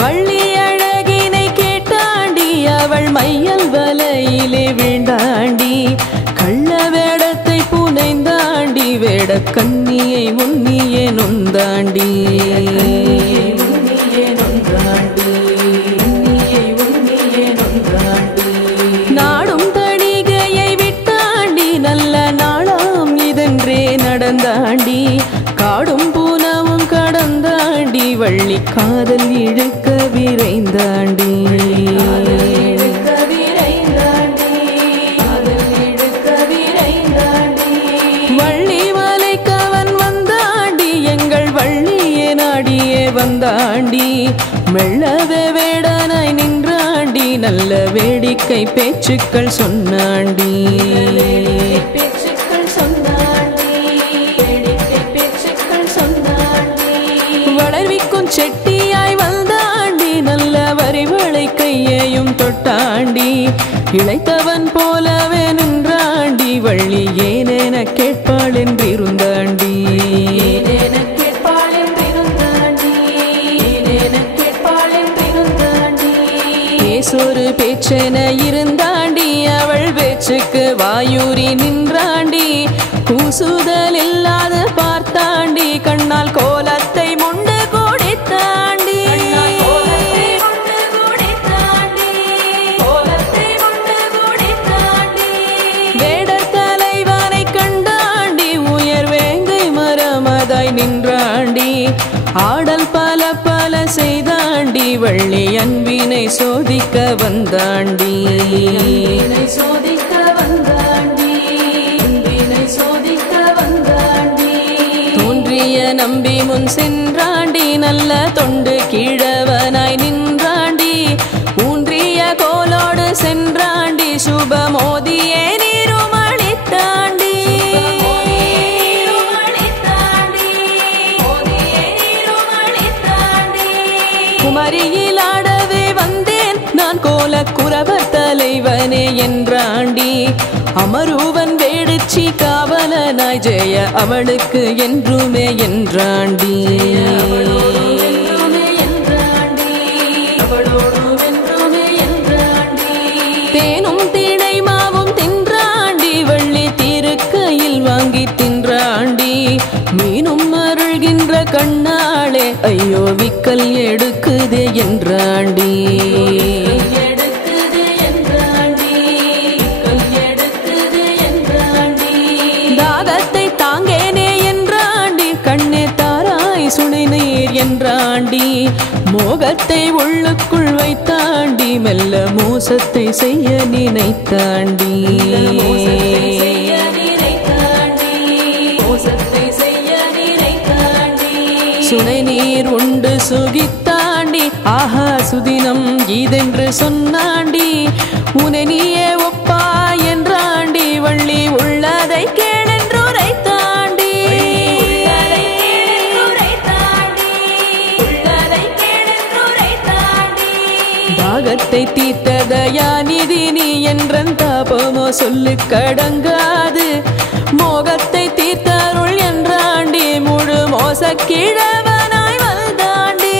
வள்ளி அழகினை கேட்டாண்டி அவள் மையல் வலையிலே வீண்டாண்டி கள்ள வேடத்தை புனைந்தாண்டி வேட கண்ணியை உன்னியே நொந்தாண்டி நாடும் தணிகையை விட்டாண்டி நல்ல நாளாம் இதென்றே நடந்தாண்டி காடும் பூனவும் கடந்தாண்டி வள்ளி காதல் இழுக்க விரைந்தாண்டி வள்ளி மலைக்கவன் வந்தாண்டி எங்கள் வள்ளியே நாடியே வந்தாண்டி மெல்லவே வேடனாய் நின்றாண்டி நல்ல வேடிக்கை பேச்சுக்கள் சொன்னாண்டி வளர்விக்கும் செட்டியாய் வந்தாண்டி நல்ல வரிவளை கையையும் தொட்டாண்டி இளைத்தவன் போலவே நின்றாண்டி வள்ளி ஏனென கேட்பாள் என்றிருந்தாண்டி பேசொரு பேச்சென இருந்தாண்டி அவள் பேச்சுக்கு வாயூரி நின்றாண்டி கூசுதல் இல்லாத பார்த்தாண்டி கண்ணால் கோலத்தை முண்டு கூடித்தாண்டி வேடர் தலைவனை கண்டாண்டி உயர் வேங்கை மரமதாய் நின்றாண்டி ஆடல் பல பல செய்தாண்டி வள்ளி அன்பினை சோதிக்க வந்தாண்டி தோன்றிய நம்பி முன் சென்றாண்டி நல்ல தொண்டு கிழவனாய் நின்றாண்டி ஊன்றிய கோலோடு சென்றாண்டி சுபமோதியே நீருமளித்தாண்டி குமரியில் ஆடவே வந்தேன் நான் கோல குரவர் தலைவனே என்றாண்டி அமருவன் வேடிச்சி காவலனாய் ஜெய அவளுக்கு என்றுமே என்றாண்டி தேனும் திணை மாவும் தின்றாண்டி வள்ளி திருக்கையில் வாங்கி தின்றாண்டி மீனும் அருள்கின்ற கண்ணாளே ஐயோ விக்கல் எடுக்குதே என்றாண்டி தாகத்தை தாங்கேனே என்றாண்டி கண்ணே தாராய் சுனை நீர் என்றாண்டி மோகத்தை உள்ளுக்குள் வைத்தாண்டி மெல்ல மோசத்தை செய்ய நினைத்தாண்டி சுனை நீர் உண்டு சுகித்தாண்டி ஆஹா சுதினம் இதென்று சொன்னாண்டி உனை நீயே ஒப்பா என்றாண்டி வள்ளி உள்ளதை கேளென்றுரைத்தாண்டி தாகத்தை தீர்த்ததயா நிதி நீ என்றன் தாபமோ சொல்லு கடங்காது மோகத்தை தீர்த்தருள் என்றாண்டி முழு மோசக்கிழவனாய் வந்தாண்டி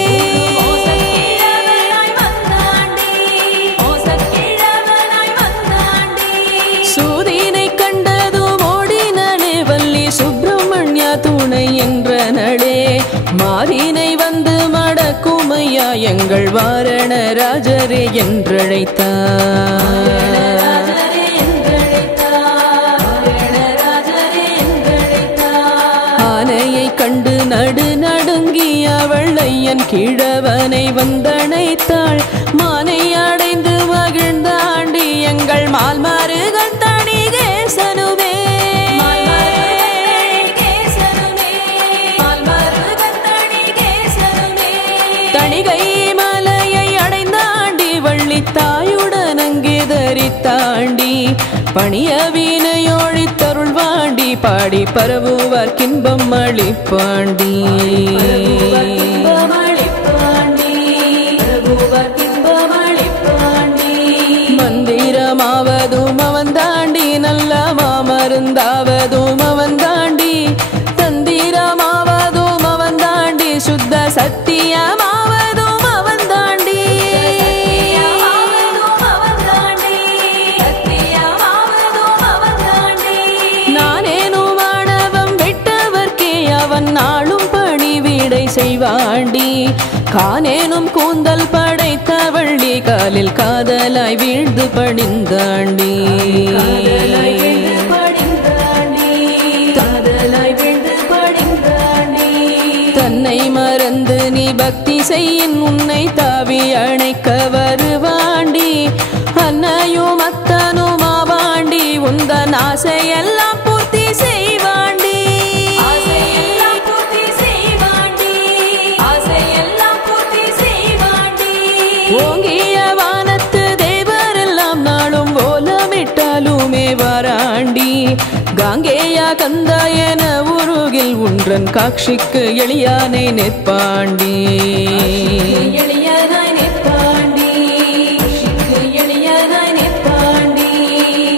சூதினை கண்டதும் ஓடினே வள்ளி சுப்பிரமணிய துணை என்றனடே மாறினை வந்து மடக்குமையா எங்கள் வாரண ராஜரே என்றழைத்தார் ஆனையை கண்டு நடு நடுங்கி அவள் ஐயன் கிழவனை வந்தணைத்தாள் மானை அடைந்து மகிழ்ந்தாண்டி எங்கள் மால்மாறுகள் தணிகேசனுவே தணிகை மலையை அடைந்தாண்டி வள்ளி தாயுடன் அங்கே தரித்தாண்டி பணிய வீணையோழி தருள்வாண்டி பாடி பரவுவார் கின்பம் அளிப்பாண்டி மந்திரமாவதும் அவன் தாண்டி நல்ல மாமருந்தாவதும் அவன் தாண்டி தந்திரமாவதும் அவன் தாண்டி சுத்த சத்தியமாவதும் அவன் தாண்டி இடை செய்வாண்டி கானேனும் கூந்தல் படைத்த வள்ளி காலில் காதலாய் வீழ்ந்து படிந்தாண்டி தன்னை மறந்து நீ பக்தி செய்யின் உன்னை தாவி அணைக்க வருவாண்டி அன்னையும் அத்தனும் ஆவாண்டி உந்தன் ஆசையெல்லாம் பூர்த்தி செய்வாண்டி ஓங்கிய வானத்து தேவரெல்லாம் நாளும் ஓலமிட்டாலுமே வாராண்டி காங்கேயா கந்தா என உருகில் உன்றன் காட்சிக்கு எளியானை நிற்பாண்டி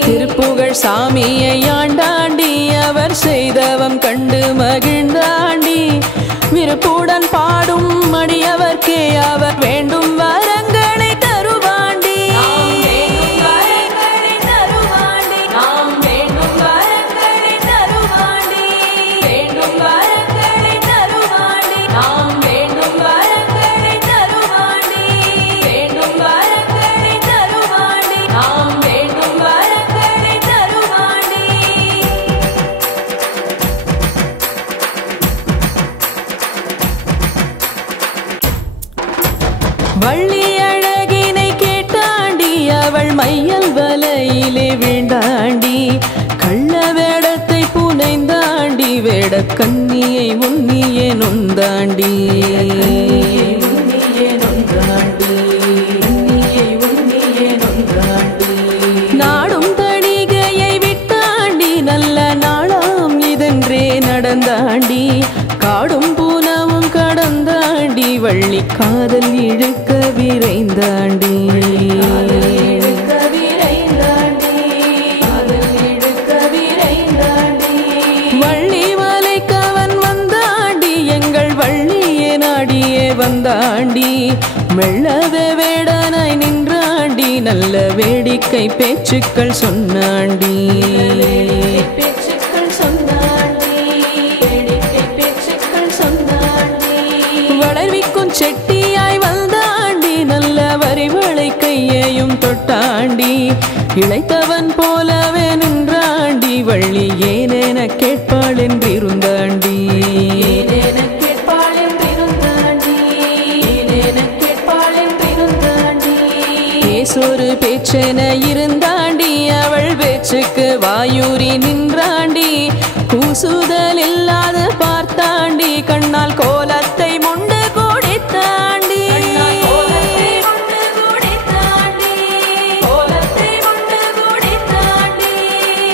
திருப்புகழ் சாமியை ஆண்டாண்டி அவர் செய்தவம் கண்டு மகிழ்ந்தாண்டி விருப்புடன் பாடும் மடியவர்க்கே அவர் வேண்டும் வரங்களை தருவாண்டி வள்ளி அழகினை கேட்டாண்டி அவள் மையல் வலையிலே வீண்டாண்டி கள்ள வேடத்தை புனைந்தாண்டி வேட கண்ணியை உன்னியே நொந்தாண்டி நாடும் தணிகையை விட்டாண்டி நல்ல நாளாம் இதென்றே நடந்தாண்டி காடும் பூனமும் கடந்தாண்டி வள்ளி காதல் இழுக்க விரைந்தாண்டி வள்ளி மலைக்கவன் வந்தாண்டி எங்கள் வள்ளியே நாடியே வந்தாண்டி மெல்லவே வேடனாய் நின்றாண்டி நல்ல வேடிக்கை பேச்சுக்கள் சொன்னாண்டி வளர்விக்கும் செட்டியாய் வந்தாண்டி நல்ல வரிவளை கையையும் தொட்டாண்டி இளைத்தவன் போலவே நின்றாண்டி வள்ளி ஏனென கேட்பாள் என்றிருந்தாண்டி பேசொரு பேச்சென இருந்தாண்டி அவள் பேச்சுக்கு வாயூரி நின்றாண்டி கூசுதல் இல்லாத பார்த்தாண்டி கண்ணால் கோலத்தை முண்டு கூடித்தாண்டி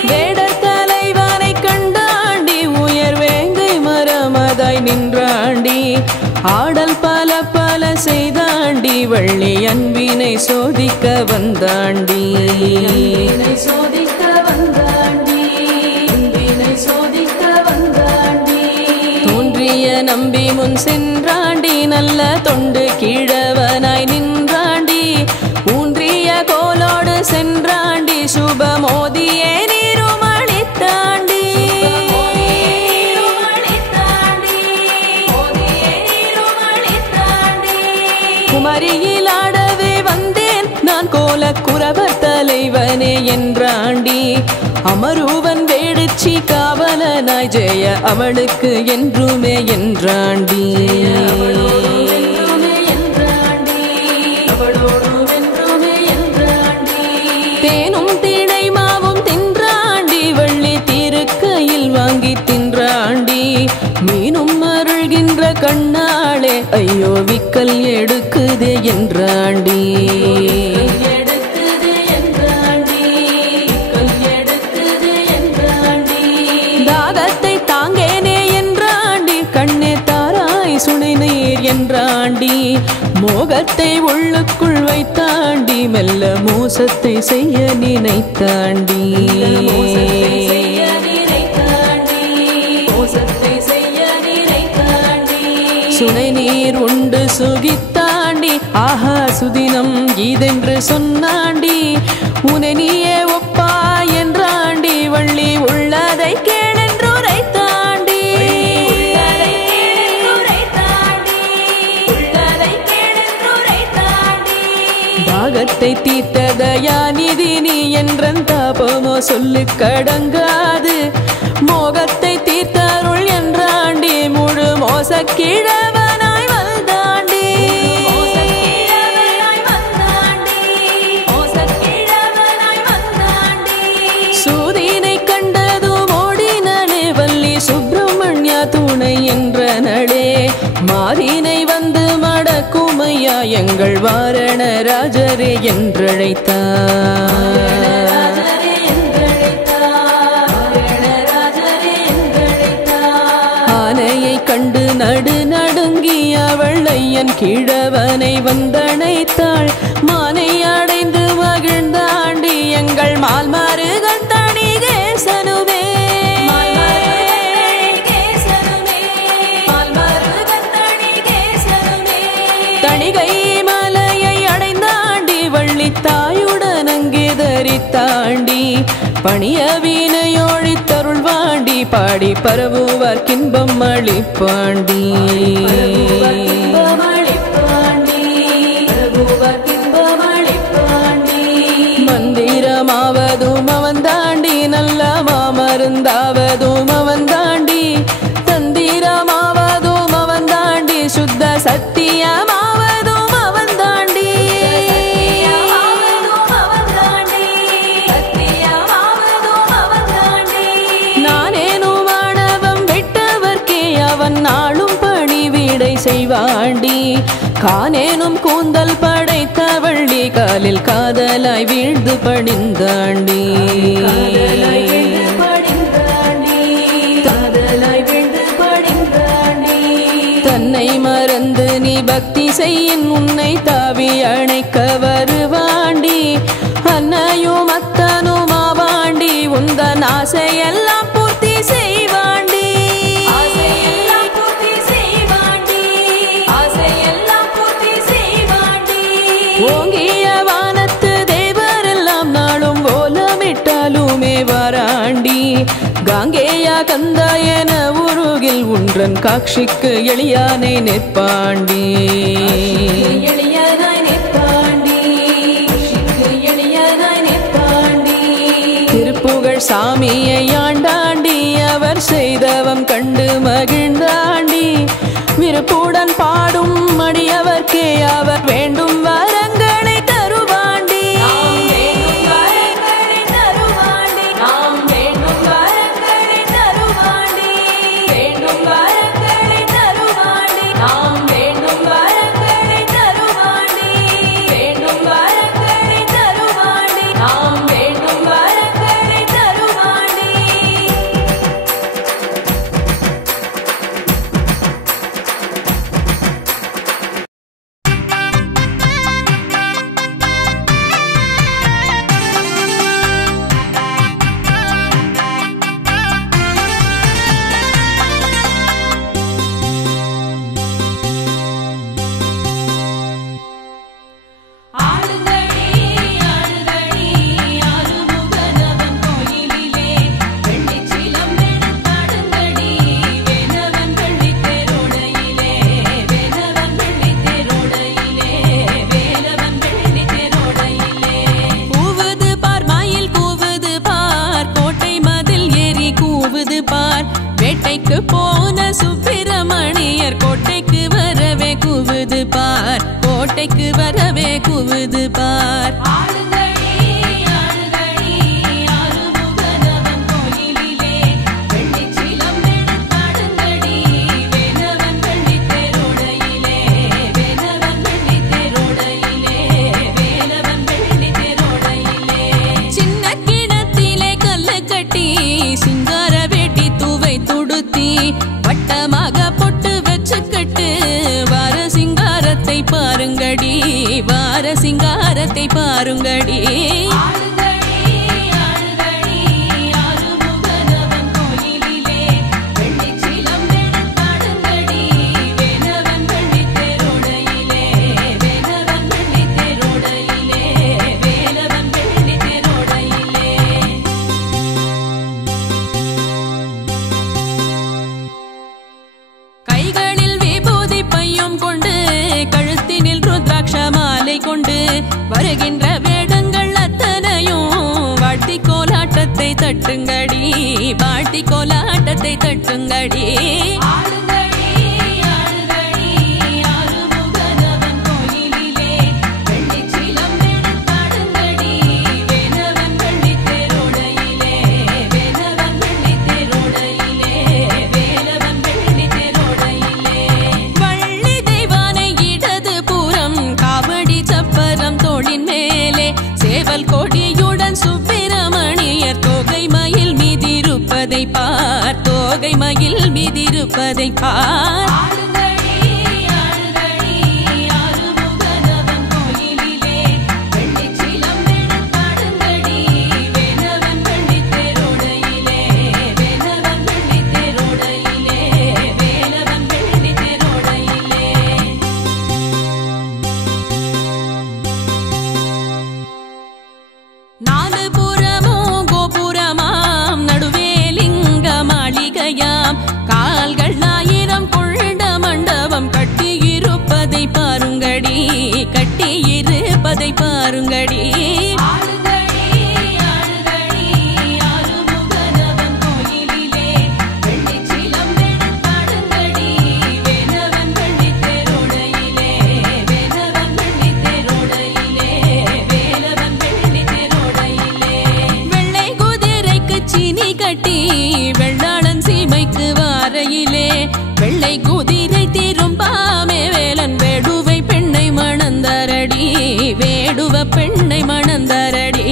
வேடர் தலைவனை கண்டாண்டி உயர் வேங்கை மரமதாய் நின்றாண்டி ஆடல் பல பல செய்தாண்டி வள்ளி அன்பினை சோதிக்க வந்தாண்டி தோன்றிய நம்பி முன் சென்றாண்டி நல்ல தொண்டு கீழவனாய் நின்றாண்டி ஊன்றிய கோலோடு சென்றாண்டி சுபமோதியே நீருமளித்தாண்டி குமரியில் ஆடவே வந்தேன் நான் கோல குரவர் தலைவனே என்றாண்டி அமருவன் வேடிச்சி காவலனாய் ஜெய அவளுக்கு என்றுமே என்றாண்டி தேனும் திணை மாவும் தின்றாண்டி வள்ளி திருக்கையில் வாங்கி தின்றாண்டி மீனும் அருள்கின்ற கண்ணாளே ஐயோ விக்கல் எடுக்குதே என்றாண்டி தாகத்தை தாங்கேனே என்றாண்டி கண்ணே தாராய் சுனை நீர் என்றாண்டி மோகத்தை உள்ளுக்குள் வைத்தாண்டி மெல்ல மோசத்தை செய்ய நினைத்தாண்டி சுனை நீர் உண்டு சுகித்தாண்டி ஆஹா சுதினம் இதென்று சொன்னாண்டி உனை நீயே ஒப்பா என்றாண்டி வள்ளி உள்ளதை கேளென்று உரைத்தாண்டி தாகத்தை தீர்த்த தயாநிதி நீ என்றன் தாபமோ சொல்லு கடங்காது மோகத்தை தீர்த்தருள் என்றாண்டி முழு மோசக்கிழவனாய் வந்தாண்டி சூதினை கண்டதும் ஓடினே வள்ளி சுப்பிரமணிய துணை என்றனளே மாதினை வந்து மடக்குமையா எங்கள் வாரண ராஜரே என்றழைத்தார் ஆனையை கண்டு நடு நடுங்கிய வெள்ளையன் கிழவனை வந்தணைத்தாள் மானை அடைந்து மகிழ்ந்தாண்டி எங்கள் மால்மாறுகள் தணிகேசனுமே தணிகை மலையை அடைந்தாண்டி வள்ளி தாயுடன் அங்கே தரித்தாண்டி பணிய வீணையோழித்தருள்வாண்டி பாடி பரவுவார் கின்பம் அளிப்பாண்டி மந்திரமாவதும் அவன் தாண்டி நல்ல மாமருந்தாவதும் அவன் தாண்டி தந்திரமாவதும் அவன் தாண்டி சுத்த சத்தியமாவதும் அவன் தாண்டி நானேனும் மாணவம் விட்டவர்க்கே அவன் நாளும் பணி வீடை செய்வாண்டி கானேனும் கூந்தல் படைத்த வள்ளி காலில் காதலாய் வீழ்ந்து படிந்தாண்டி தன்னை மறந்து நீ பக்தி செய்யின் உன்னை தாவி அணைக்க வருவாண்டி அன்னையும் அத்தனும் ஆவாண்டி உந்தன் ஆசையெல்லாம் பூர்த்தி செய்வாண்டி ஓங்கிய வானத்து தேவரெல்லாம் நாளும் ஓலமிட்டாலுமே வாராண்டி காங்கேயா கந்தா என உருகில் உன்றன் காட்சிக்கு எளியானை நிற்பாண்டி திருப்புகழ் சாமியை ஆண்டாண்டி அவர் செய்தவம் கண்டு மகிழ்ந்தாண்டி விருப்புடன் பாடும் மடியவர்க்கே அவர் வேண்டும் வரங்களை தருவாண்டி வேட்டைக்கு போன சுப்பிரமணியர் கோட்டைக்கு வரவே குவுது பார் கோட்டைக்கு வரவே குவுது பார் வட்டமாக பொட்டு வச்சுக்கட்டு வார சிங்காரத்தை பாருங்கடி வார சிங்காரத்தை பாருங்கடி கைகளில் விபூதி பையும் கொண்டு கழுத்தினில் ருத்ராட்ச மாலை கொண்டு வருகின்ற வேடங்கள் அத்தனையும் வாட்டி கோலாட்டத்தை தட்டுங்கடி, வாட்டி கோலாட்டத்தை தட்டுங்கடி. கொடியுடன் சுப்பிரமணியர் தோகை மயில் மீதிருப்பதை பார், தோகை மயில் மீதிருப்பதை பார். கால்கள் 1000 கொண்ட மண்டபம் கட்டியிருப்பதை பாருங்கடி, கட்டியிருப்பதை பாருங்கடி. வெள்ளை குதிரைக்கு சீனி கட்டி வெள்ளாளன் சீமைக்கு வாரையிலே, வெள்ளை குதிரை திரும்பாமே வேலன் வேடுவை பெண்ணை மணந்தரடி, வேடுவ பெண்ணை மணந்தரடி.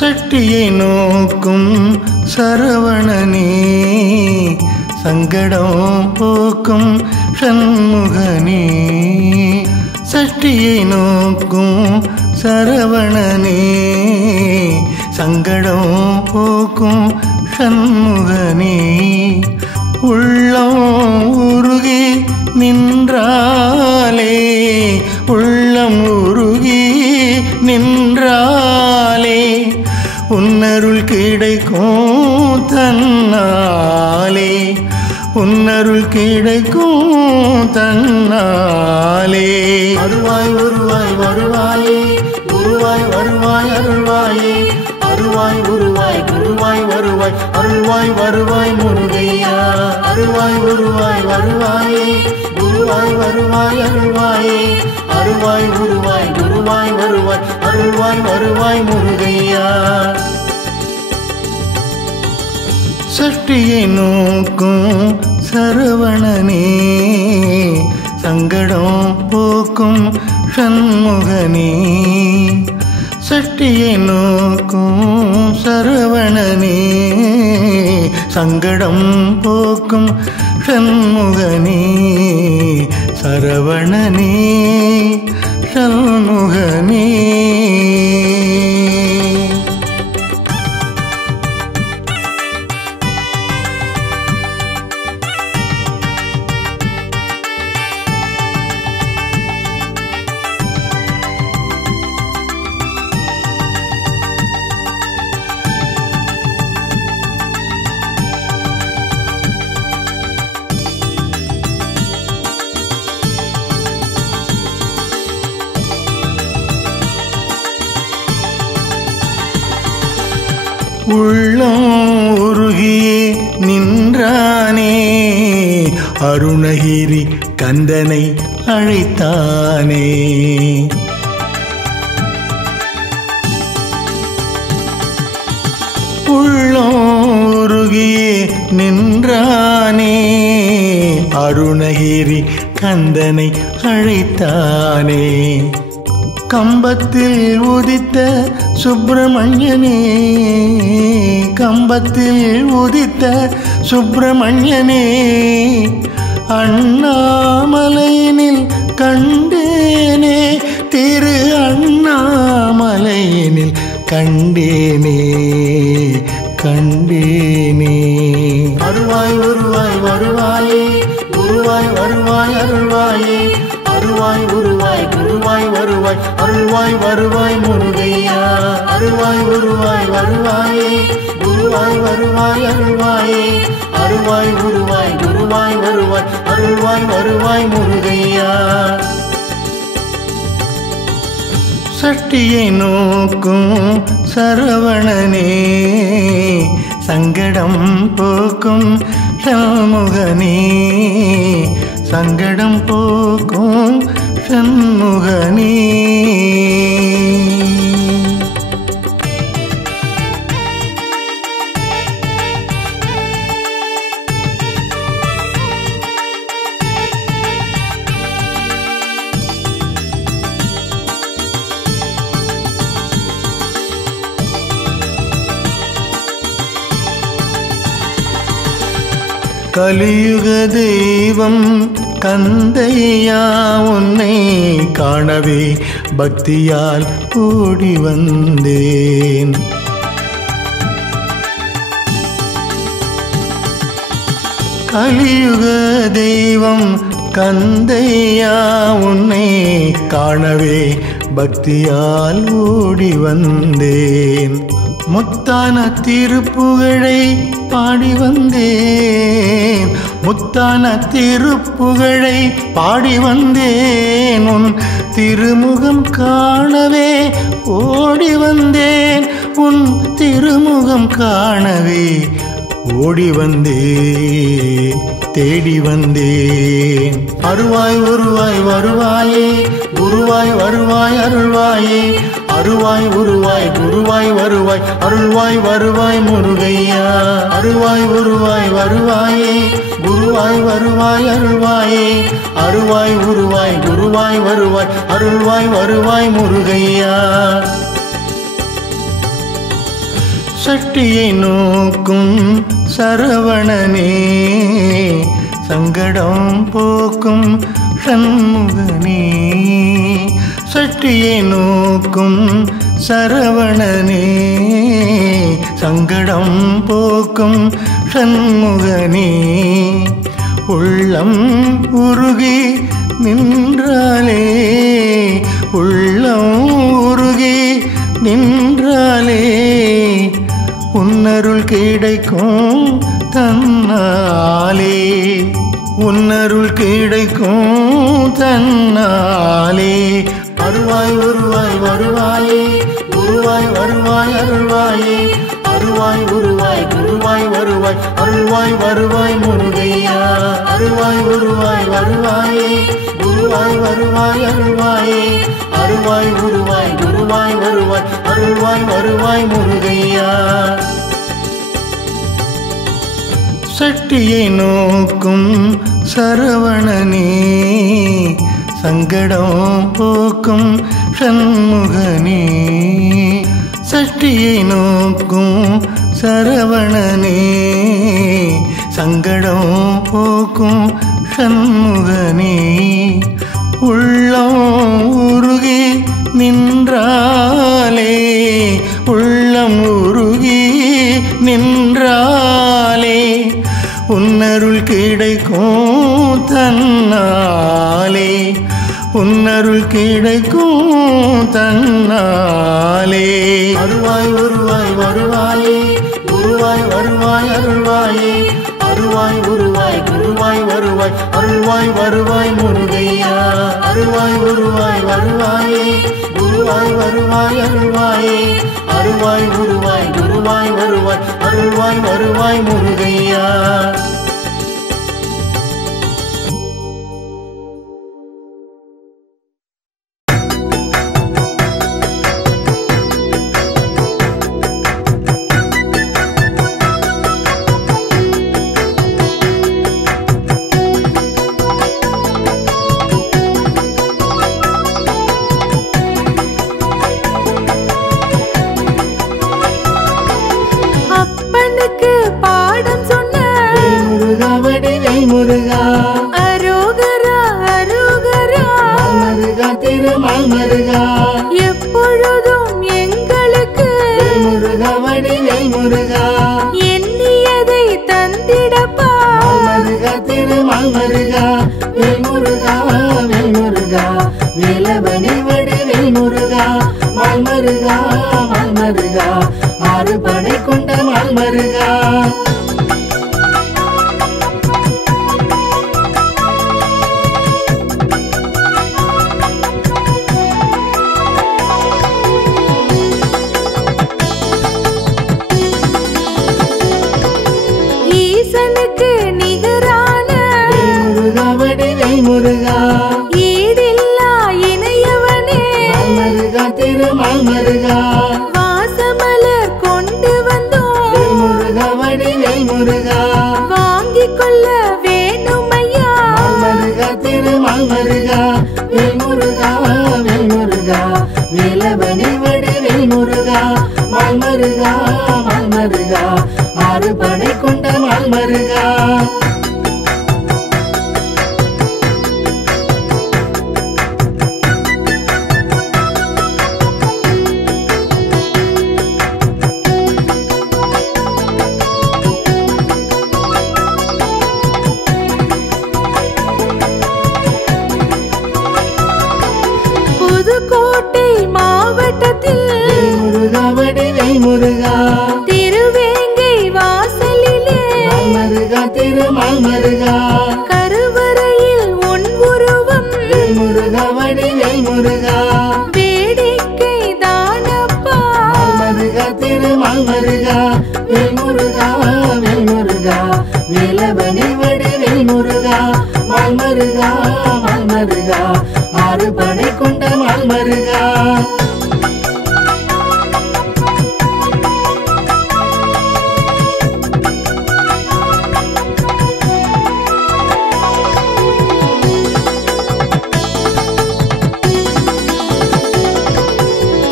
சட்டியை நோக்கும் சரவணனே, சங்கடம் போக்கும் சண்முகனே. சட்டியை நோக்கும் சரவணனே, சங்கடம் போக்கும் சண்முகனே. உள்ளம் உருகி நின்றாலே, உள்ளம் உருகி நின்றாலே, உன்னருள் கிடைக்கும் தன்னாலே, உன்னருள் கிடைக்கும் தன்னாலே. வருவாய் வருவாய் வருவாயே, குருவாய் வருவாய் அருள்வாயே, அருவாய் உருவாய் குருவாய் வருவாய் அருள்வாய் வருவாய் முருகையா. அருவாய் உருவாய் வருவாயே, குருவாய் வருவாய் அருள்வாயே, அருவாய் உருவாய் குருவாய் வருவாய் அருள்வாய் வருவாய் முருகையா. சஷ்டியை நோக்கும் சரவணனே, சங்கடம் போக்கும் சண்முகனே. சஷ்டியை நோக்கும் சரவணனே, சங்கடம் போக்கும் சண்முகனே. சரவணனே சண்முகனே. உள்ளம் உருகியே நின்றானே, அருணகிரி கந்தனை அழைத்தானே. உள்ளம் உருகியே நின்றானே, அருணகிரி கந்தனை அழைத்தானே. கம்பத்தில் உதித்த சுப்பிரமணியனே, கம்பத்தில் உதித்த சுப்பிரமணியனே, அண்ணாமலையினில் கண்டேனே, திரு அண்ணாமலையினில் கண்டேனே கண்டேனே. வருவாய் வருவாய் வருவாயே, குருவாய் வருவாய் அருள்வாயே, அருவாய் உருவாய் குருவாய் வருவாய் அருள்வாய் வருவாய் முருகையா. அருவாய் உருவாய் வருவாயே, குருவாய் வருவாய் அருள்வாயே, அருவாய் உருவாய் குருவாய் வருவாய் அருள்வாய் வருவாய் முருகையா. சட்டியை நோக்கும் சரவணனே, சங்கடம் போக்கும் சண்முகனே, சங்கடம் போக்கும் சண்முகனே. கலியுக தெய்வம் கந்தையா, உன்னை காணவே பக்தியால் ஓடி வந்தேன். கலியுக தெய்வம் கந்தையா, உன்னை காணவே பக்தியால் ஓடி வந்தேன். முத்தான திருப்புகழை பாடி வந்தேன், முத்தான திருப்புகழை பாடி வந்தேன். உன் திருமுகம் காணவே ஓடி வந்தேன், உன் திருமுகம் காணவே ஓடி வந்தேன், தேடி வந்தேன். அருவாய் உருவாய் வருவாயே, குருவாய் வருவாய் அருள்வாயே, அருவாய் உருவாய் குருவாய் வருவாய் அருள்வாய் வருவாய் முருகையா. அருவாய் உருவாய் வருவாயே, குருவாய் வருவாய் அருள்வாயே, அருவாய் உருவாய் குருவாய் வருவாய் அருள்வாய் வருவாய் முருகையா. சட்டியை நோக்கும் சரவணனே, சங்கடம் போக்கும் சண்முகனே, சட்டியை நோக்கும் சரவணனே, சங்கடம் போக்கும் சண்முகனே. உள்ளம் உருகி நின்றாலே, உள்ளம் உருகி நின்றாலே, உன்னருள் கிடைக்கும் தன்னாலே, உன்னருள் கிடைக்கும் தன்னாலே. அருவாய் உருவாய் வருவாயே, குருவாய் வருவாய் அருள்வாயே, அருவாய் உருவாய் குருவாய் வருவாய் அருள்வாய் வருவாய் முருகையா. அருவாய் உருவாய் வருவாயே, குருவாய் வருவாய் அருள்வாயே, அருவாய் உருவாய் குருவாய் வருவாய் அருள்வாய் வருவாய் முருகையா. சட்டியை நோக்கும் சரவணனே, சங்கடம் போக்கும் சண்முகனே, சட்டியை நோக்கும் சரவணனே, சங்கடம் போக்கும் சண்முகனே. உள்ளம் உருகி நின்றாலே, உள்ளம் உருகி நின்றாலே, உன்னருள் கிடைக்கும் தன்னாலே, உன்னருள் கிடைக்கும் தன்னாலே. அருவாய் உருவாய் வருவாயே, குருவாய் வருவாய் அருள்வாயே, அருவாய் உருவாய் குருவாய் வருவாய் அருள்வாய் வருவாய் முருகையா. அருவாய் உருவாய் வருவாயே, குருவாய் வருவாய் அருள்வாயே, அருவாய் உருவாய் குருவாய் வருவாய் அருள்வாய் வருவாய் முருகையா. முருகா அரோகரா அரோகரா முருகா திருமால் முருகா எப்பொழுதும் எங்களுக்கு முருகா வடிவேல் முருகா எண்ணியதை தந்திடப்பா முருகா திருமால் முருகா வேல் முருகா வேல் முருகா வேலவனே வடிவேல் முருகா மால் முருகா மால் முருகா ஆறு படை கொண்ட மால் முருகா ஈசனுக்கு நிகரான முருகா வடிவேல் முருகா ஈடில்லா இணையவனே முருகா திருமால் முருகா வாசமலர் கொண்டு வந்தோம் முருகா வடிவேல் முருகா வாங்கிக் கொள்ள வேணுமையா முருகா திருமால் முருகா வேல் முருகா வேல் முருகா வேலவனே வடிவேல் முருகா மால் முருகா மால் முருகா ஆறு படை கொண்ட மால் முருகா புதுக்கோட்டை மாவட்டத்தில் முருகா வடிவேல் முருகா திருவேங்கை வாசலிலே முருகா திருமால் முருகா கருவறையில் உன் உருவம் முருகா வடிவேல் முருகா வேடிக்கை தானப்பா முருகா திருமால் முருகா வேல் முருகா வேல் முருகா வேலவனே வடிவேல் முருகா மால் முருகா மால் முருகா ஆறு படை கொண்ட மால் முருகா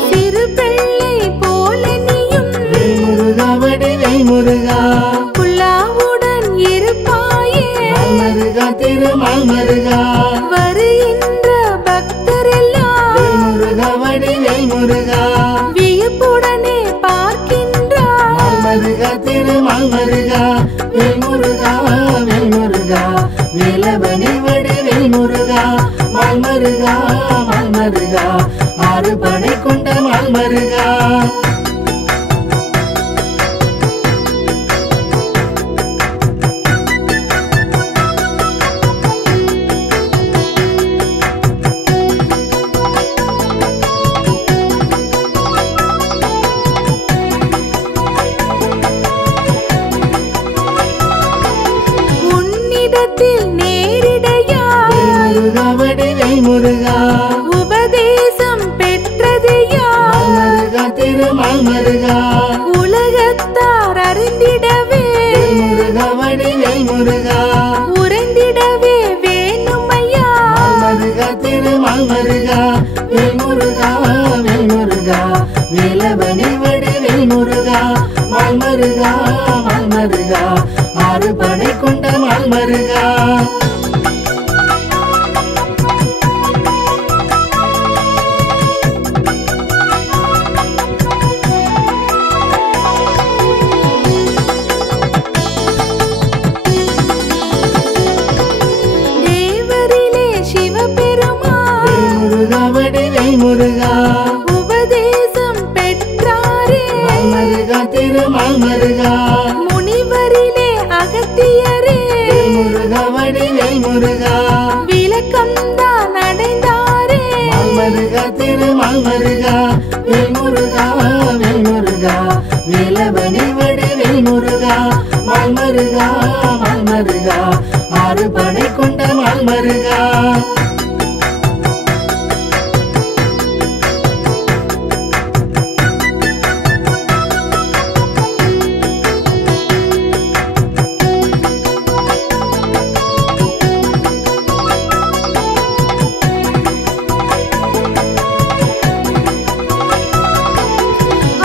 சிறு பிள்ளை போல நீயும் முருகா வடிவேல் முருகா புல்லாவுடன் இருப்பாயே முருகா திருமால் முருகா வருகின்ற பக்தரெல்லாம் முருகா வடிவேல் முருகா வியப்புடனே பார்க்கின்றார் முருகா திருமால் முருகா வேல் முருகா வேல் முருகா வேலவனே வடிவேல் முருகா மால் முருகா மால் முருகா ஆறு படை கொண்ட மால் முருகா உன்னிடத்தில் நேரிடையா முருகா வடிவேல் முருகா உபதேசம் பெற்றதையா முருகா திருமால் முருகா உலகத்தார் அறிந்திடவே முருகா வடிவேல் முருகா உறைந்திடவே வேணுமையா முருகா திருமால் முருகா வேல் முருகா வேல் முருகா வேலவனே வடிவேல் முருகா மால் முருகா மால் முருகா ஆறு படை கொண்ட மால் முருகா தேவரிலே சிவபெருமான் முருகா வடிவேல் முருகா உபதேசம் பெற்றாரே முருகா திருமால் முருகா முனிவரிலே அகத்தியரே முருகா வடிவேல் முருகா விளக்கம்தான் அடைந்தாரே முருகா திருமால் முருகா வேல் முருகா வேல் முருகா வேலவனே வடிவேல் முருகா மால் முருகா மால் முருகா ஆறு படை கொண்ட மால் முருகா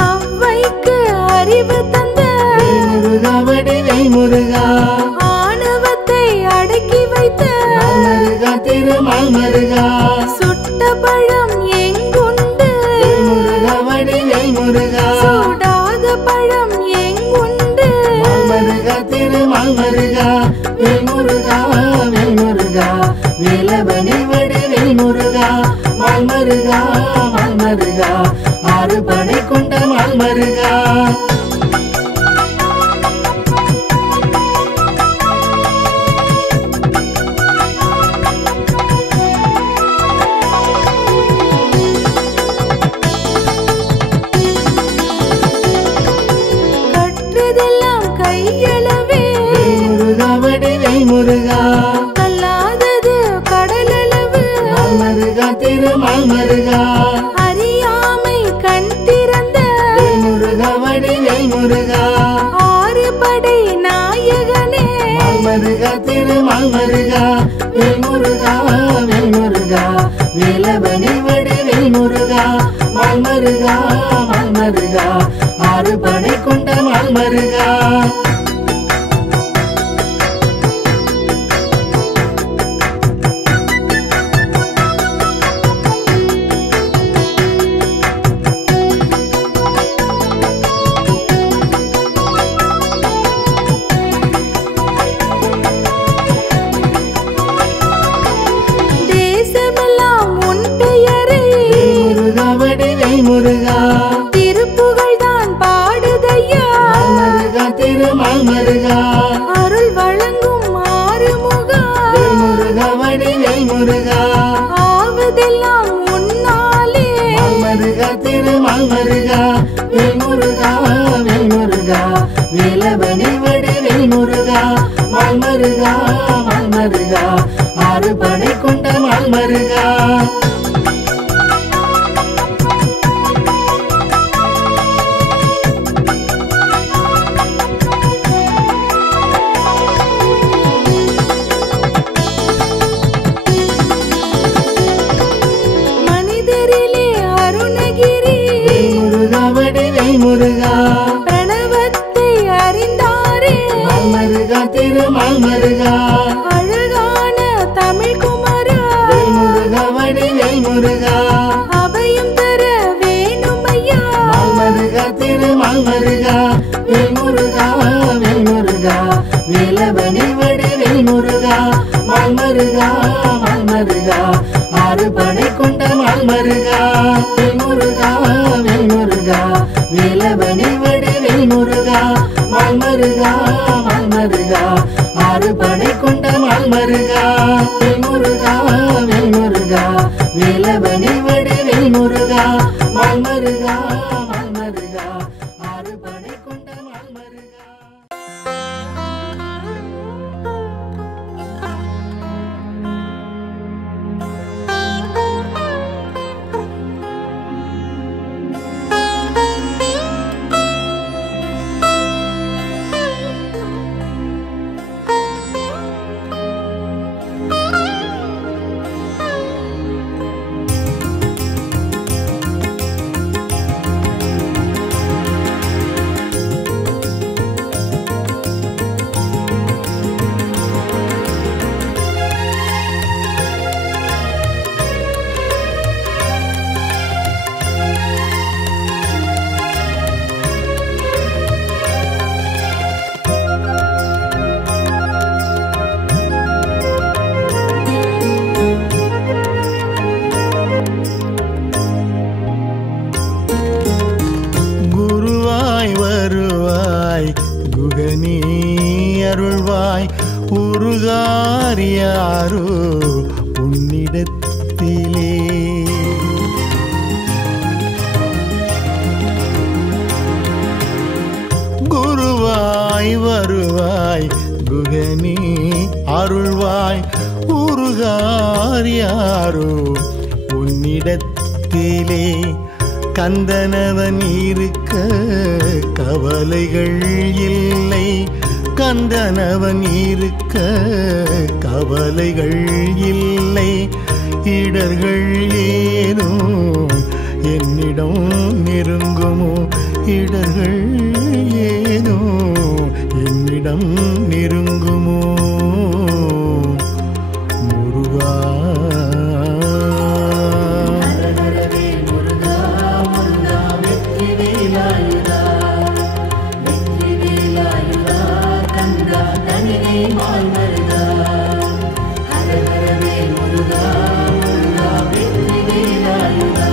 அவ்வைக்கு அறிவு தந்த முருகா வடிவேல் முருகா ஆணவத்தை அடக்கிய திருமால்மருகா சுட்ட பழம் எங்குண்டு முருகா வடிவேல் முருகா சுடாத பழம் எங்குண்டு மால்மருகா திருமால்மருகா வேல் முருகா வேல் முருகா வேலவனே வடிவேல் முருகா மால்மருகா மால்மருகா ஆறு படை கொண்ட மால்மருகா கற்றதெல்லாம் கையளவே முருகா வடிவேல் முருகா கல்லாதது கடலளவு மால்மருகா திருமால்மருகா அறியாமை கண் திறந்த முருகா வடிவேல் முருகா ஆறு படை நாயகனே மால்மருகா திருமால்மருகா வேல் முருகா வேல் முருகா வேலவனே வடிவேல் முருகா மால்மருகா மால்மருகா ஆறு படை கொண்ட மால்மருகா தேசமெல்லாம் உன் பெயரை முருகா வடிவேல் முருகா திருப்புகழ் தான் பாடுதையா மால்மருகா திருமால்மருகா அருள் வழங்கும் ஆறுமுகா முருகா வடிவேல் முருகா ஆவதெல்லாம் உன்னாலே மால்மருகா திருமால்மருகா வேல் முருகா வேல் முருகா வேலவனே வடிவேல் முருகா மால்மருகா மால்மருகா ஆறு படை கொண்ட மால்மருகா மனிதரிலே அருணகிரி முருகா வடிவேல் முருகா பிரணவத்தை அறிந்தாரே மால்மருகா திருமால்மருகா அழகான தமிழ் குமரா முருகா வடிவேல் முருகா அபயம் தர வேணுமையா மால்மருகா திருமால்மருகா வேல் முருகா வேல் முருகா வேலவனே வடிவேல் முருகா மால்மருகா மால்மருகா ஆறு படை கொண்ட மால்மருகா வேல் முருகா வேல் முருகா வேலவனே வடிவேல் முருகா மால்மருகா மால்மருகா ஆறு படை கொண்ட மால்மருகா வேல் முருகா வேல் முருகா வேலவனே வடிவேல் முருகா மால்மருகா மால்மருகா ஆறு படை கொண்ட மால்மருகா குகனே அருள்வாய் உருகாரியாரோ உன்னிடத்திலே குருவாய் வருவாய் குகனே அருள்வாய் உருகாரியாரோ உன்னிடத்திலே கந்தனவன் இருக்க கவலைகள் இல்லை கந்தனவன் இருக்க கவலைகள் இல்லை இடர்கள் ஏதோ என்னிடம் நெருங்குமோ இடர்கள் ஏதோ என்னிடம் நெருங்குமோ முருகா மால் மருகா ஹர ஹர வேல் முருகா முருகா வெற்றி வேலாயுதா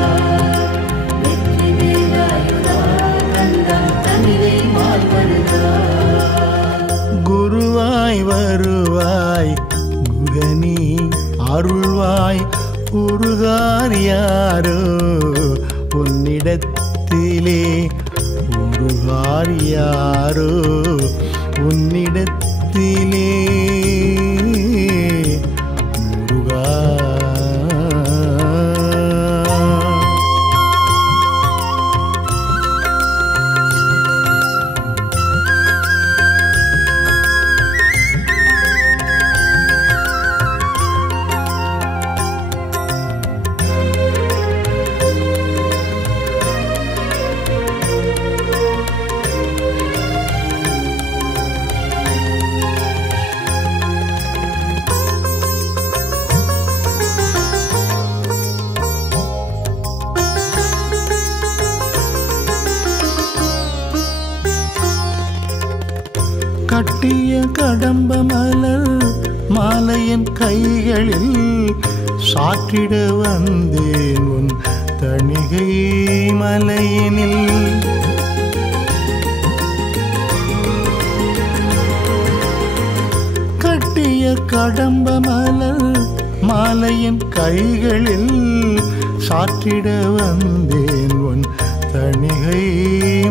வெற்றி வேலாயுதா கந்தா தனிவே மால் மருகா குருவாய் வருவாய் குகனி அருள்வாய் உருகார் யாரோ உன்னிடத்திலே உருகார் யாரோ உன்னிடத்திலே முருகா கட்டிய கடம்ப மலர் மாலையன் கைகளில் சாற்றிட வந்தேன் உன் தணிகை மலையினில் கட்டிய கடம்ப மலர் மாலையன் கைகளில் சாற்றிட வந்தேன் உன் தணிகை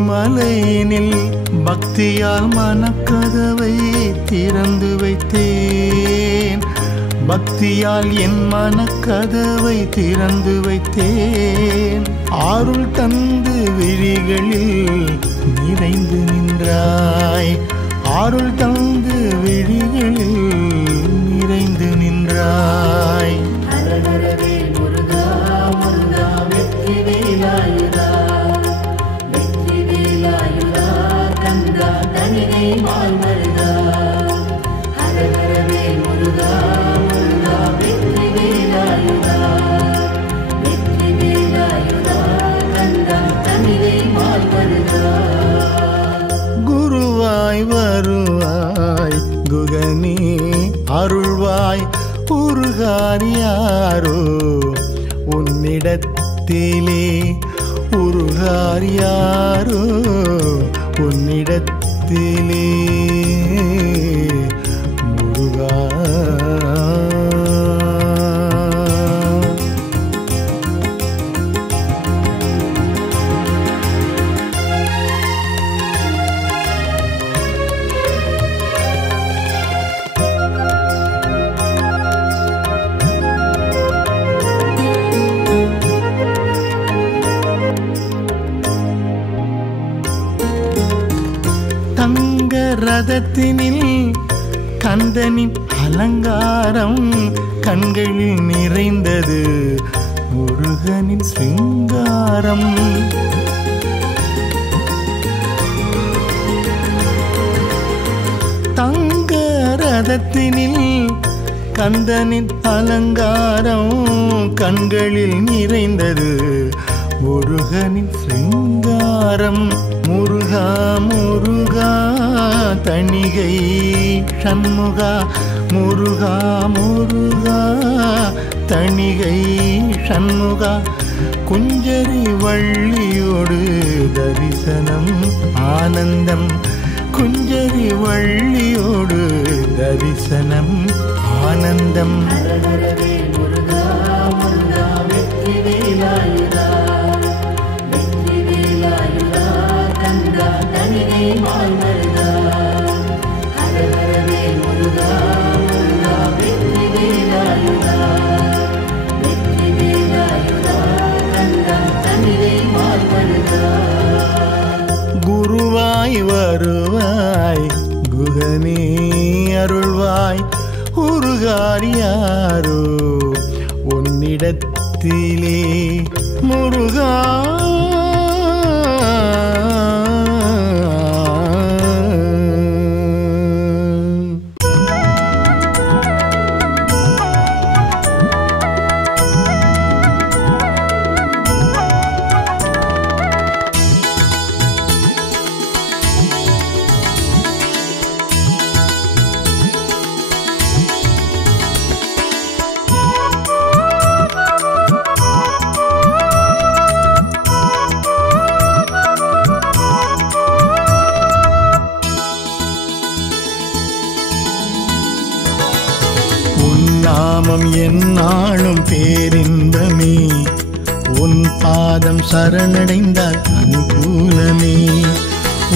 மலையினில் பக்தியால் மனக்கதவை திறந்து வைத்தேன் பக்தியால் என் மனக்கதவை திறந்து வைத்தேன் ஆருள் தந்து விழிகளில் நிறைந்து நின்றாய் ஆருள் தந்து விழிகளில் நிறைந்து நின்றாய் ஹர ஹர வேல் முருகா முருகா வெற்றி வேலாயுதா வெற்றி வேலாயுதா கந்தா தனிவே மால் மருகா ஹர ஹர வேல் முருகா முருகா வெற்றி வேலாயுதா வெற்றி வேலாயுதா கந்தா தனிவே மால் மருகா குருவாய் வருவாய் குகனி அருள்வாய் உருகார் யாரோ உன்னிடத்திலே உருகார் யாரோ உன்னிடத்திலே முருகா தங்க ரதத்தினில் கந்தனின் அலங்காரம் கண்களில் நிறைந்தது முருகனின் சிங்காரம் தங்க ரதத்தினில் கந்தனின் அலங்காரம் கண்களில் நிறைந்தது முருகனின் சிங்காரம் முருகா முருகா தணிகை சண்முகா முருகா முருகா தணிகை சண்முகா குஞ்சரி வள்ளியோடு தரிசனம் ஆனந்தம் குஞ்சரி வள்ளியோடு தரிசனம் ஆனந்தம் ஹர ஹர வேல் முருகா முருகா வெற்றி வேலாயுதா வெற்றி வேலாயுதா கந்தா தனிவே மால் மருகா ஹர ஹர வேல் முருகா முருகா வெற்றி வேலாயுதா வெற்றி வேலாயுதா கந்தா தனிவே மால் மருகா குருவாய் வருவாய் குகனே அருள்வாய் உருகார் யாரோ உன்னிடத்திலே முருகா நாமம் எந்நாளும் பேரின்பமே உன் பாதம் சரணடைந்தால் அனுகூலமே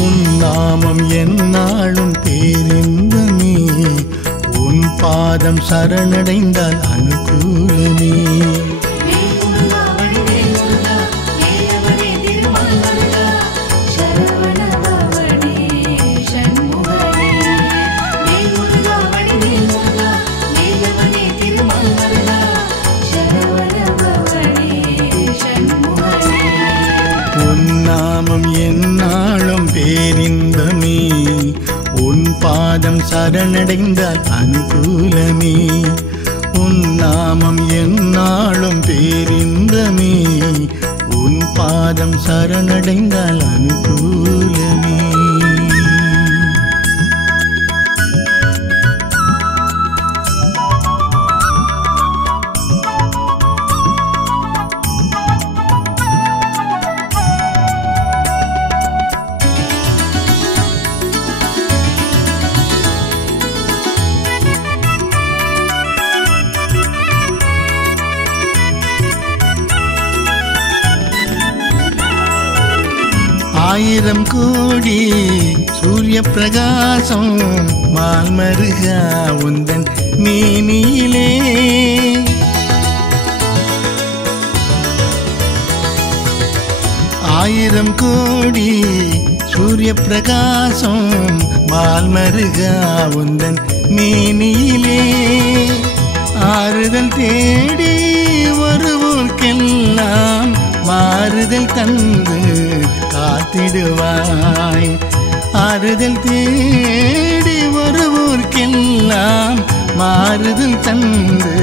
உன் நாமம் எந்நாளும் பேரின்பமே உன் பாதம் சரணடைந்தால் அனுகூலமே நாமம் எந்நாளும் பேரின்பமே உன் பாதம் சரணடைந்தால் அனுகூலமே உன் நாமம் எந்நாளும் பேரின்பமே உன் பாதம் சரணடைந்தால் அனுகூலமே ஆயிரம் கோடி சூரிய பிரகாசம் மால்மருகா உந்தன் மேனியிலே ஆயிரம் கோடி சூரிய பிரகாசம் மால்மருகா உந்தன் மேனியிலே ஆறுதல் தேடி வருவோர்க்கெல்லாம் மாறுதல் தந்து காத்திடுவாய் ஆறுதல் தேடி வருவோர்க்கெல்லாம் மாறுதல் தந்து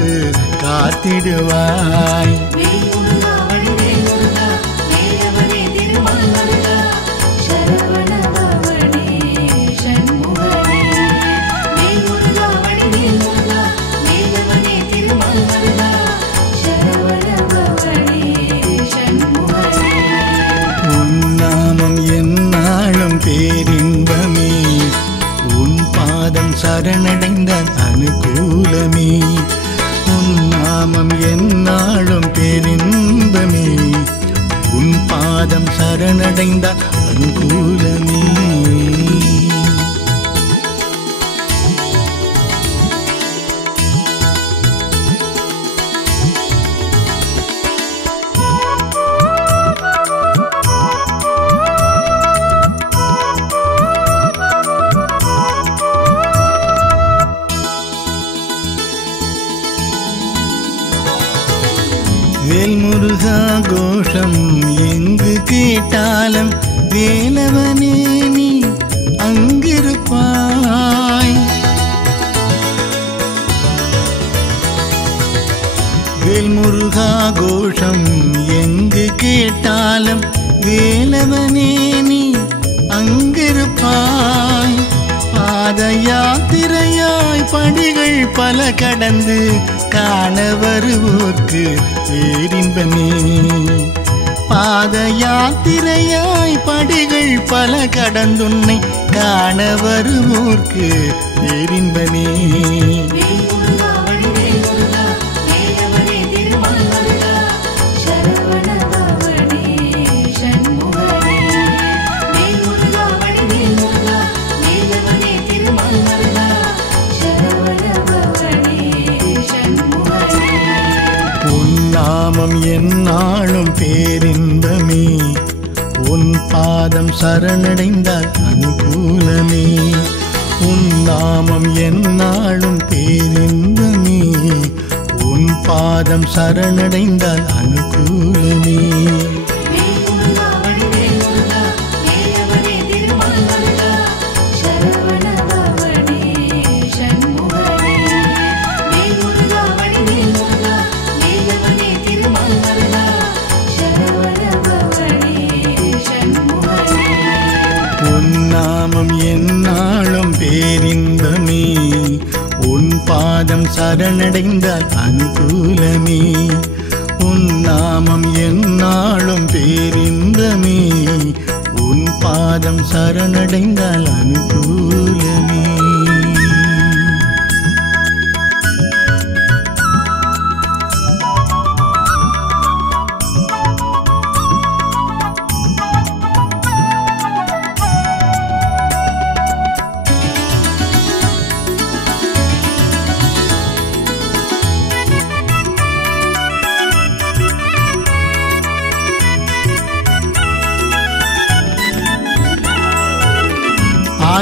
காத்திடுவாய் பேரின்பமே உன் பாதம் சரணடைந்தால் அனுகூலமே உன் நாமம் எந்நாளும் பேரின்பமே உன் பாதம் சரணடைந்தால் அனுகூலமே வேல்முருகா கோஷம் எங்கு கேட்டாலும் வேலவனே நீ அங்கிருப்பாய் வேல்முருகா கோஷம் எங்கு கேட்டாலும் வேலவனே நீ அங்கிருப்பாய் பாத யாத்திரையாய் படிகள் பல கடந்து காண வருவோர்க்கு பேரின்பமே பாத யாத்திரையாய் படிகள் பல கடந்துன்னை காண வருவோர்க்கு பேரின்பமே நாமம் எந்நாளும் பேரின்பமே உன் பாதம் சரணடைந்தால் அனுகூலமே உன் நாமம் எந்நாளும் பேரின்பமே உன் பாதம் சரணடைந்தால் அனுகூலமே நாமம் எந்நாளும் பேரின்பமே உன் பாதம் சரணடைந்தால் அனுகூலமே உன் நாமம் எந்நாளும் பேரின்பமே உன் பாதம் சரணடைந்தால் அனுகூலமே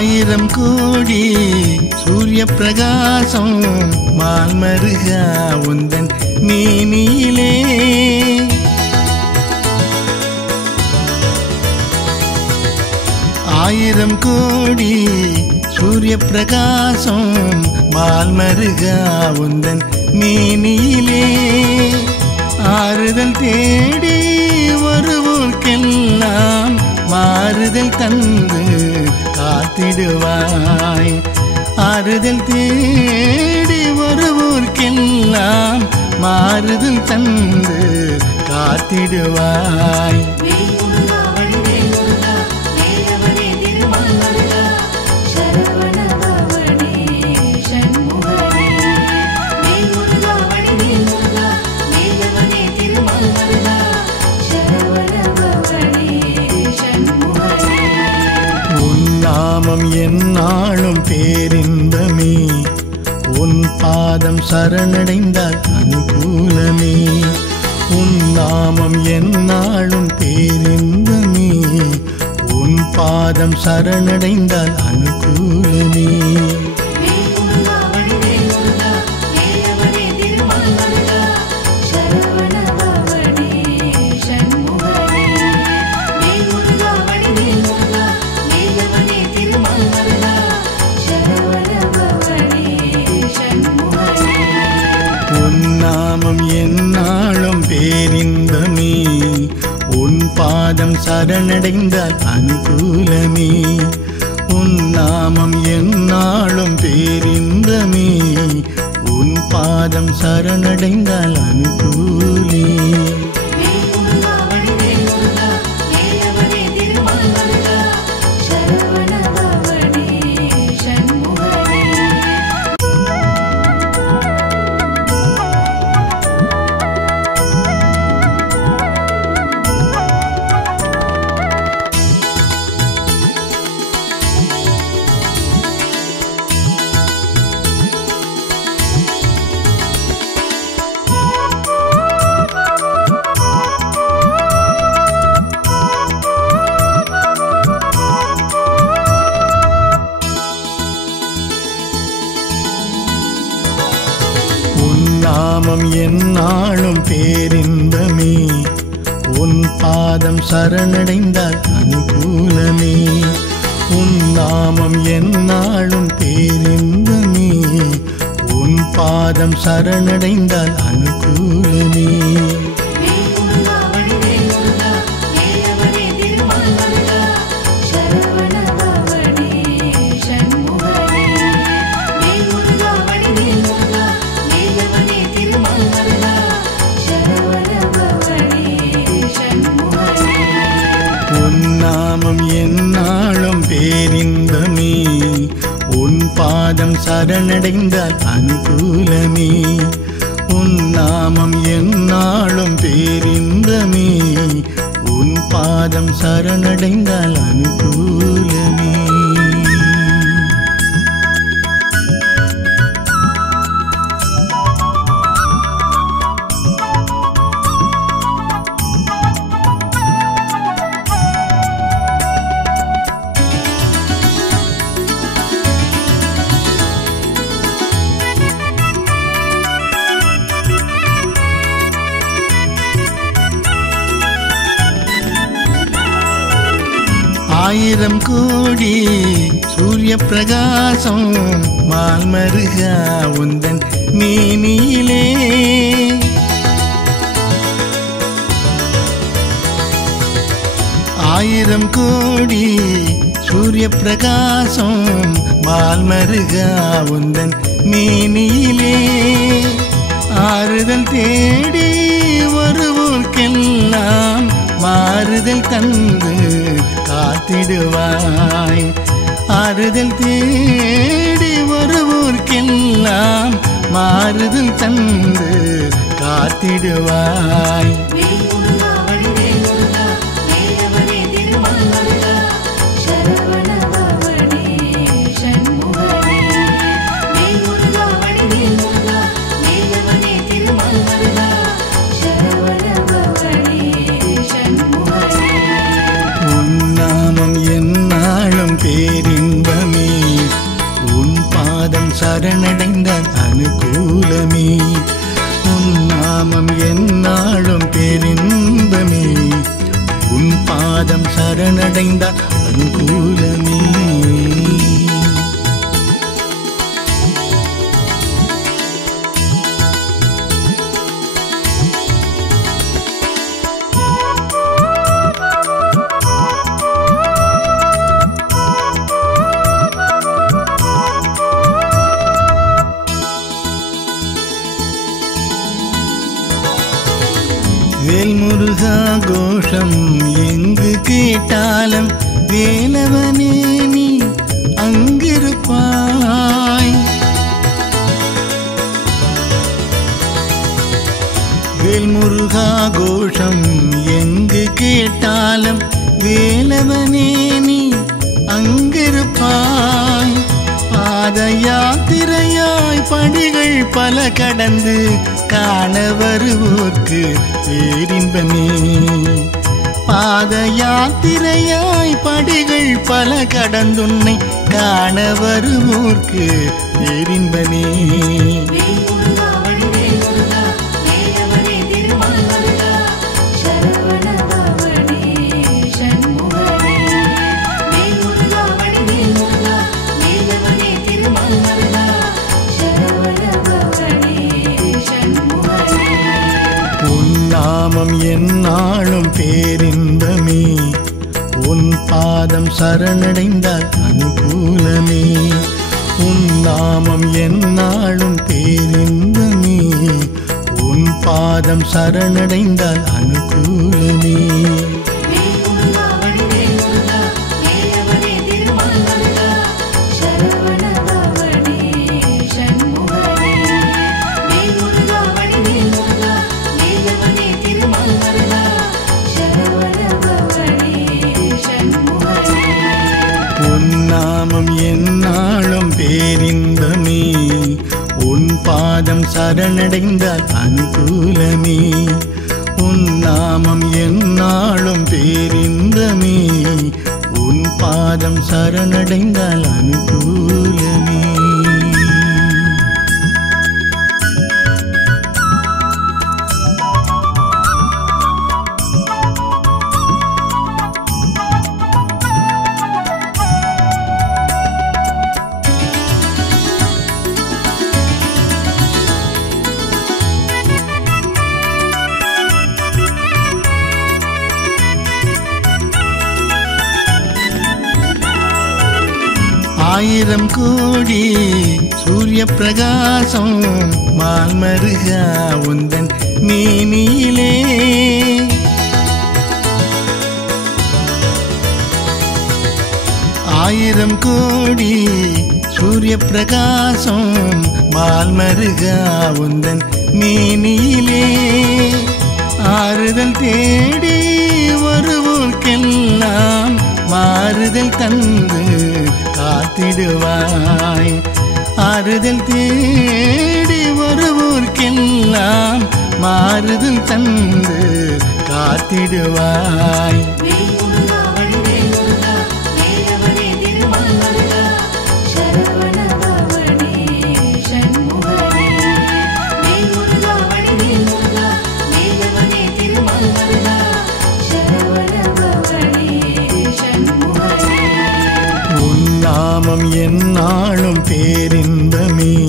ஆயிரம் கோடி சூரிய பிரகாசம் மால்மருகா உந்தன் மேனியிலே ஆயிரம் கோடி சூரிய பிரகாசம் மால்மருகா உந்தன் மேனியிலே ஆறுதல் தேடி வருவோர்க்கெல்லாம் மாறுதல் தந்து காத்திடுவாய் ஆறுதல் தேடி வருவோர்க்கெல்லாம் மாறுதல் தந்து காத்திடுவாய் நாமம் என்னாலும் பேரின்பமே உன் பாதம் சரணடைந்தால் அனுகூலமே உன் நாமம் என்னாலும் பேரின்பமே உன் பாதம் சரணடைந்தால் அனுகூலமே நாமம் என்னாலும் பேரின்பமே உன் பாதம் சரணடைந்தால் அனுகூலமே உன் நாமம் என்னாலும் பேரின்பமே உன் பாதம் சரணடைந்தால் அனுகூலே நாமம் என்னாலும் பேரின்பமே உன் பாதம் சரணடைந்தால் அனுகூலமே உன் நாமம் என்னாலும் பேரின்பமே உன் பாதம் சரணடைந்தால் அனுகூலமே நாமம் என்னாலும் பேரின்பமே உன் பாதம் சரணடைந்தால் அனுகூலமே உன் நாமம் என்னாலும் பேரின்பமே உன் பாதம் சரணடைந்தால் அனுகூலமே ஆயிரம் கோடி சூரிய பிரகாசம் மால்மருகா உந்தன் மேனியிலே ஆயிரம் கோடி சூரிய பிரகாசம் மால்மருகா உந்தன் மேனியிலே ஆறுதல் தேடி வருவோர்க்கெல்லாம் மாறுதல் தந்து காத்திடுவாய் ஆறுதல் தேடி வருவோர்க்கெல்லாம் மாறுதல் தந்து காத்திடுவாய் நாமம் என்னாலும் பேரின்பமே சரணடைந்தால் அனுகூலமே. உன் நாமம் எந்நாளும் பேரின்பமே. உன் பாதம் சரணடைந்தால் அனுகூலமே. வேல்முருகா கோஷம் எங்கு கேட்டாலும் வேலவனே நீ அங்கிருப்பாய். வேல்முருகா கோஷம் எங்கு கேட்டாலும் வேலவனே நீ அங்கிருப்பாய். பாத யாத்திரையாய் படிகள் பல கடந்து காண வருவோர்க்கு பேரின்பமே. பாத யாத்திரையாய் படிகள் பல கடந்துன்னை காண வருவோர்க்கு பேரின்பமே. நாமம் எந்நாளும் பேரின்பமே. உன் பாதம் சரணடைந்தால் அனுகூலமே. உன் நாமம் எந்நாளும் பேரின்பமே. உன் பாதம் சரணடைந்தால் அனுகூலமே. நாமம் எந்நாளும் பேரின்பமே. உன் பாதம் சரணடைந்தால் அனுகூலமே. உன் நாமம் எந்நாளும் பேரின்பமே. உன் பாதம் சரணடைந்தால் அனுகூலமே. ஆயிரம் கோடி சூரிய பிரகாசம் மால்மருகா உந்தன் மேனியிலே. ஆயிரம் கோடி சூரிய பிரகாசம் மால்மருகா உந்தன் மேனியிலே. ஆறுதல் தேடி வருவோர்க்கெல்லாம் மாறுதல் தந்து காத்திடுவாய். ஆறுதல் தேடி வருவோர்க்கெல்லாம் மாறுதல் தந்து காத்திடுவாய். நாமம் எந்நாளும் பேரின்பமே.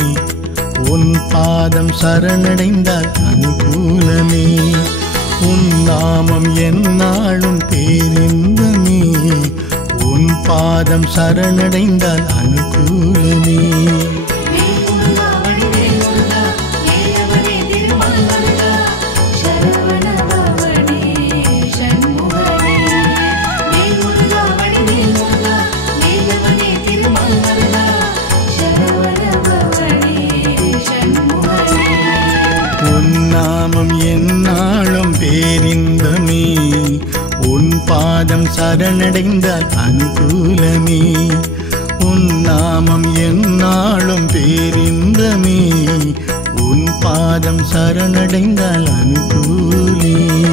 உன் பாதம் சரணடைந்தால் அனுகூலமே. உன் நாமம் எந்நாளும் பேரின்பமே. உன் பாதம் சரணடைந்தால் அனுகூலமே. நாமம் எந்நாளும் பேரின்பமே. உன் பாதம் சரணடைந்தால் அனுகூலமே. உன் நாமம் எந்நாளும் பேரின்பமே. உன் பாதம் சரணடைந்தால் அனுகூலமே.